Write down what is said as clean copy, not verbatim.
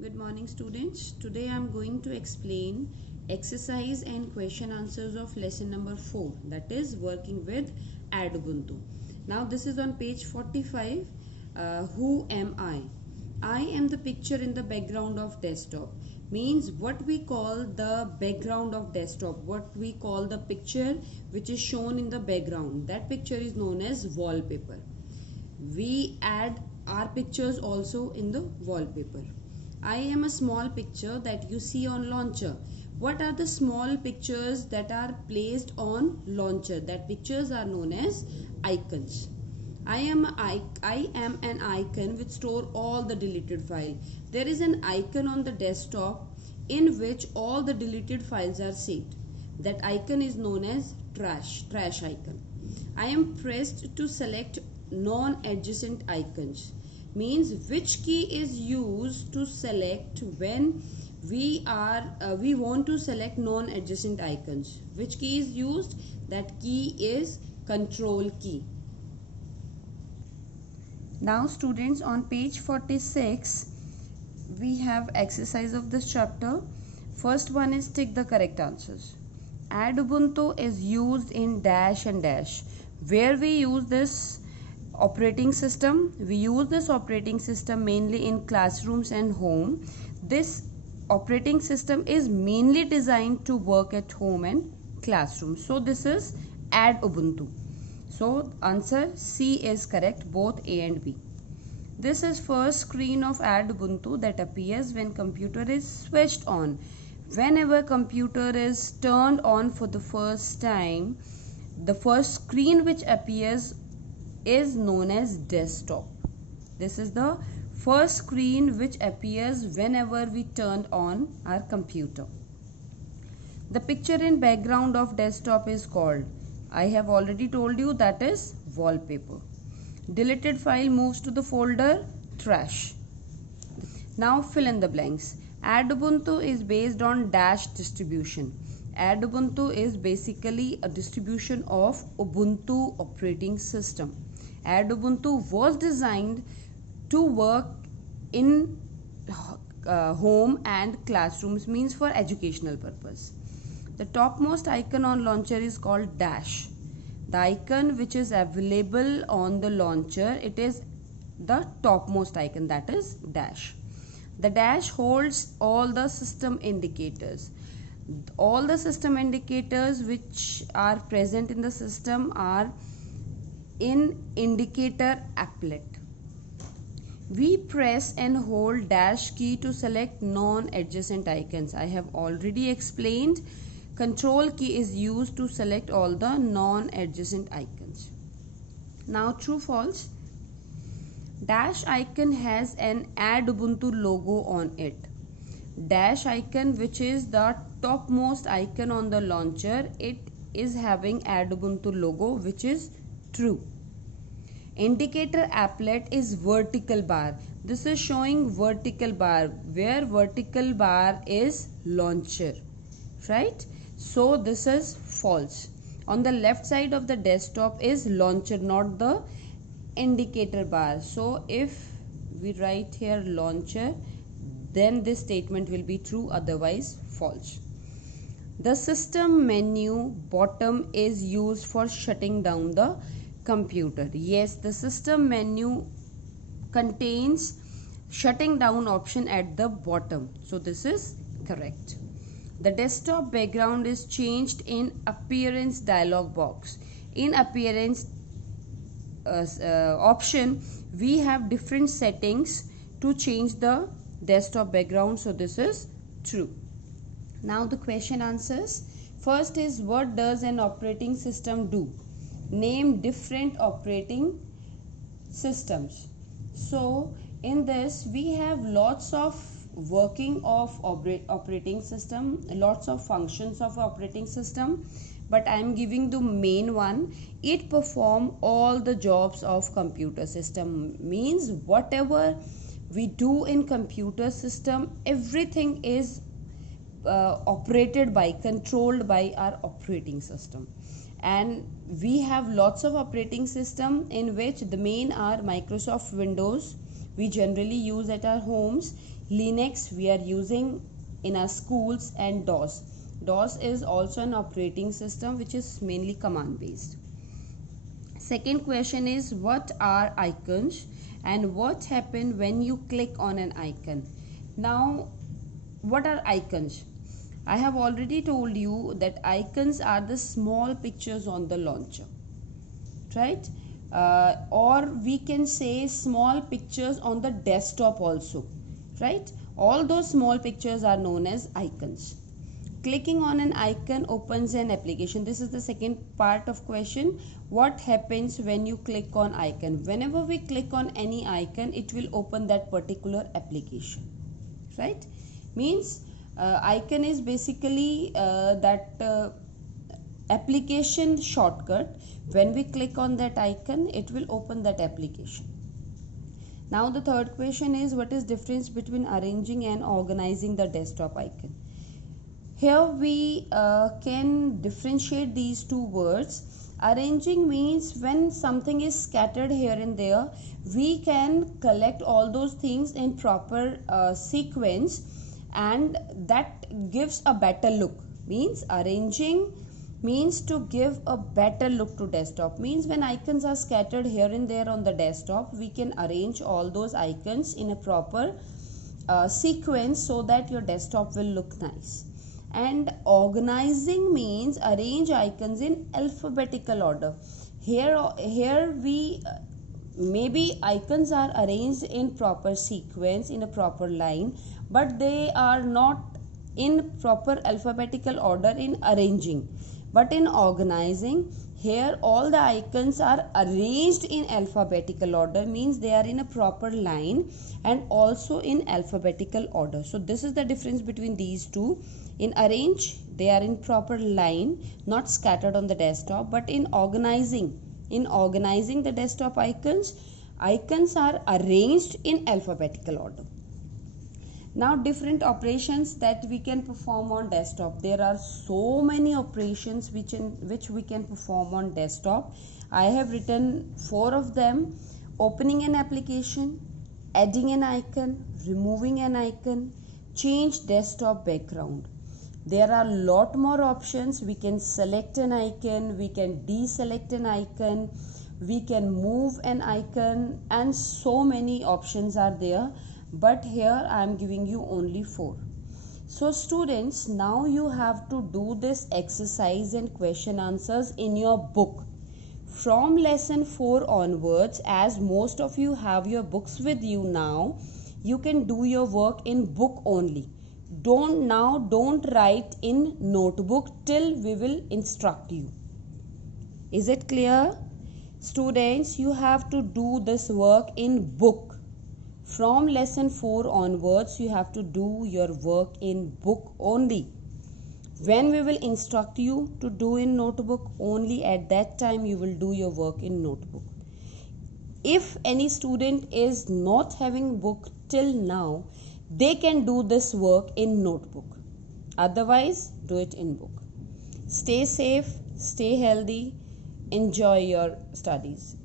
Good morning students. Today I am going to explain exercise and question answers of lesson number 4, that is working with Add Ubuntu. Now this is on page 45. Who am I? I am the picture in the background of desktop. Means what we call the background of desktop, what we call the picture which is shown in the background. That picture is known as wallpaper. We add our pictures also in the wallpaper. I am a small picture that you see on launcher. What are the small pictures that are placed on launcher? That pictures are known as icons. I am an icon which store all the deleted file. There is an icon on the desktop in which all the deleted files are saved. That icon is known as trash icon. I am pressed to select non-adjacent icons. Means which key is used to select when we want to select non-adjacent icons. Which key is used? That key is control key. Now students, on page 46 we have exercise of this chapter. First one is tick the correct answers. Add Ubuntu is used in dash and dash. Where we use this operating system? We use this operating system mainly in classrooms and home. This operating system is mainly designed to work at home and classroom. So this is Add Ubuntu. So answer C is correct, both A and B. This is first screen of Add Ubuntu that appears when computer is switched on. Whenever computer is turned on for the first time, the first screen which appears is known as desktop. This is the first screen which appears whenever we turn on our computer. The picture in background of desktop is called, I have already told you, that is wallpaper. Deleted file moves to the folder trash. Now fill in the blanks. Add Ubuntu is based on dash distribution. Add Ubuntu is basically a distribution of Ubuntu operating system. Add Ubuntu was designed to work in home and classrooms, means for educational purpose. The topmost icon on launcher is called dash. The icon which is available on the launcher, it is the topmost icon, that is dash. The dash holds all the system indicators. All the system indicators which are present in the system are in indicator applet. We press and hold dash key to select non-adjacent icons. I have already explained. Control key is used to select all the non-adjacent icons. Now true false. Dash icon has an Add Ubuntu logo on it. Dash icon, which is the topmost icon on the launcher, it is having Add Ubuntu logo, which is true. Indicator applet is vertical bar. This is showing vertical bar, where vertical bar is launcher, right? So this is false. On the left side of the desktop is launcher, not the indicator bar. So if we write here launcher, then this statement will be true, otherwise false. The system menu bottom is used for shutting down the computer. Yes, the system menu contains shutting down option at the bottom. So this is correct. The desktop background is changed in appearance dialog box. In appearance option, we have different settings to change the desktop background. So this is true. Now the question answers. First is, what does an operating system do? Name different operating systems. So in this we have lots of working of operating system, lots of functions of operating system, but I am giving the main one. It perform all the jobs of computer system. Means whatever we do in computer system, everything is operated by, controlled by our operating system. And we have lots of operating system, in which the main are Microsoft Windows, we generally use at our homes. Linux we are using in our schools, and DOS. DOS is also an operating system which is mainly command based. Second question is, what are icons and what happens when you click on an icon? Now, what are icons? I have already told you that icons are the small pictures on the launcher, right? Or we can say small pictures on the desktop also, right? All those small pictures are known as icons. Clicking on an icon opens an application. This is the second part of question. What happens when you click on icon? Whenever we click on any icon, it will open that particular application, right? Means icon is basically that application shortcut. When we click on that icon, it will open that application. Now the third question is, what is difference between arranging and organizing the desktop icon? Here we can differentiate these two words. Arranging means when something is scattered here and there, we can collect all those things in proper sequence, and that gives a better look. Means arranging means to give a better look to desktop. Means when icons are scattered here and there on the desktop, we can arrange all those icons in a proper sequence so that your desktop will look nice. And organizing means arrange icons in alphabetical order. Here we maybe icons are arranged in proper sequence in a proper line, but they are not in proper alphabetical order in arranging. But in organizing, here all the icons are arranged in alphabetical order, means they are in a proper line and also in alphabetical order. So this is the difference between these two. In arrange, they are in proper line, not scattered on the desktop. But in organizing the desktop icons are arranged in alphabetical order. Now different operations that we can perform on desktop. There are so many operations which we can perform on desktop. I have written 4 of them: opening an application, adding an icon, removing an icon, change desktop background. There are a lot more options. We can select an icon, we can deselect an icon, we can move an icon, and so many options are there. But here I am giving you only 4. So students, now you have to do this exercise and question answers in your book. From lesson 4 onwards, as most of you have your books with you now, you can do your work in book only. Don't write in notebook till we will instruct you. Is it clear? Students, you have to do this work in book. From lesson 4 onwards, you have to do your work in book only. When we will instruct you to do in notebook, only at that time you will do your work in notebook. If any student is not having book till now, they can do this work in notebook. Otherwise, do it in book. Stay safe, stay healthy, enjoy your studies.